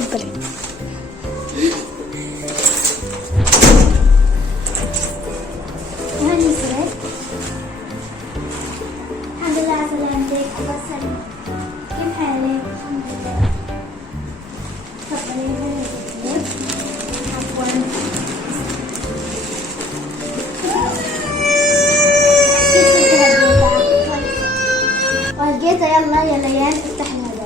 تفضلي. هاني سعد. الحمد لله على سلامتك. الله يسلمك. كيف حالك؟ الحمد لله. تفضلي هاني سعد. عفوا. ولقيتها. يلا يا ليان افتح الموبايل.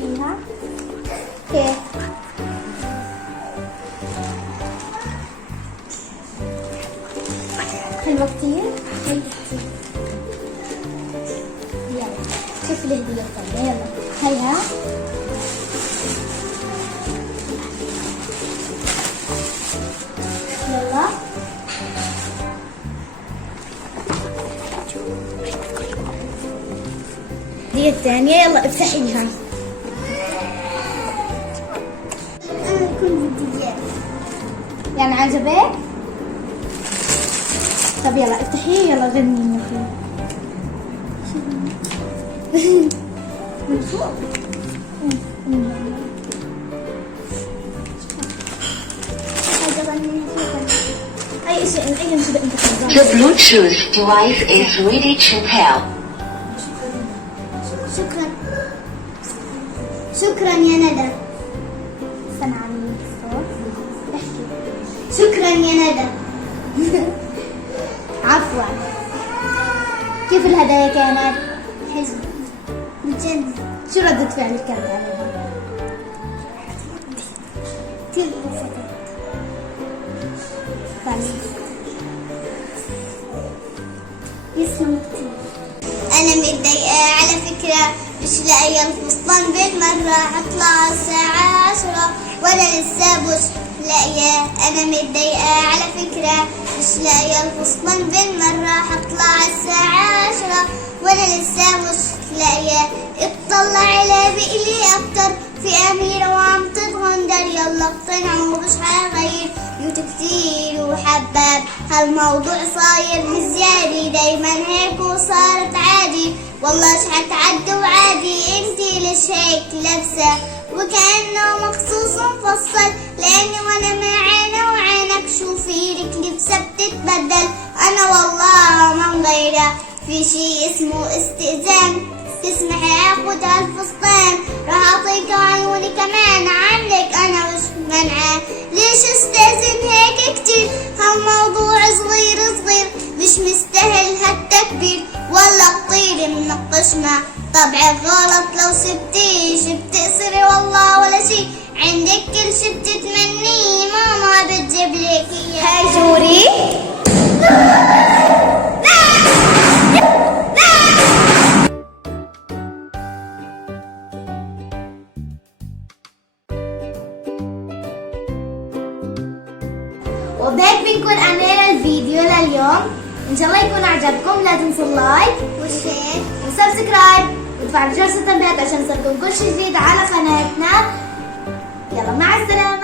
فيها كيف؟ حلوة كتير؟ يلا شوف الهدية الثانية. يلا هيها. يلا الهدية الثانية. يلا افتحيها. أنا كل بدي إياه. يعني عجبك؟ طب يلا افتحيه. يلا غني يا أخي. من فوق. The Bluetooth device is ready to pair. شكرا. شكرا يا ندى. استنى على الصوت. احكي. شكرا يا ندى. عفوا. كيف الهدايا كانت؟ حلوة بجد. شو ردة فعلك كانت عليها؟ كثير انبسطت. يسلمك كثير. أنا متضايقة على فكرة، مش لاقية الفستان بالمرة. هطلع الساعة 10 وأنا لسه مش لاقية. أنا متضايقة على فكرة، مش لاقية الفستان بالمرة. هطلع الساعة 10 وأنا لسه مش لاقية. اطلع على بقلي أكتر، في أميرة وعم تتغندر. يلا اقتنعوا مش حغير، يوتيوب كتير وحباب. هالموضوع صاير بزيادة، دايما هيك وصارت عادي. والله شحت عدى وعادي. انتي ليش هيك لابسة وكأنه مخصوص مفصل؟ لأني وانا معانا وعينك شوفي لك لبسة بتتبدل. أنا والله ما مغيرة، في شي اسمه استئذان. تسمحي اخد هالفستان، راح اعطيك عيوني كمان عنك. انا مش منعه، ليش استأذن هيك كتير؟ هالموضوع صغير صغير، مش مستاهل هالتكبير. ولا كطيري منقشنا طبعك غلط لو سبتيش بتقصري. والله ولا شي عندك، كل شي بتتمنيه ماما بتجيب لك اياه. هاي جوري. وبهيك بنكون انهينا الفيديو لليوم. ان شاء الله يكون عجبكم. لا تنسوا اللايك والشير والسبسكرايب وتفعلوا جرس التنبيهات عشان يصلكم كل شيء جديد على قناتنا. يلا مع السلامة.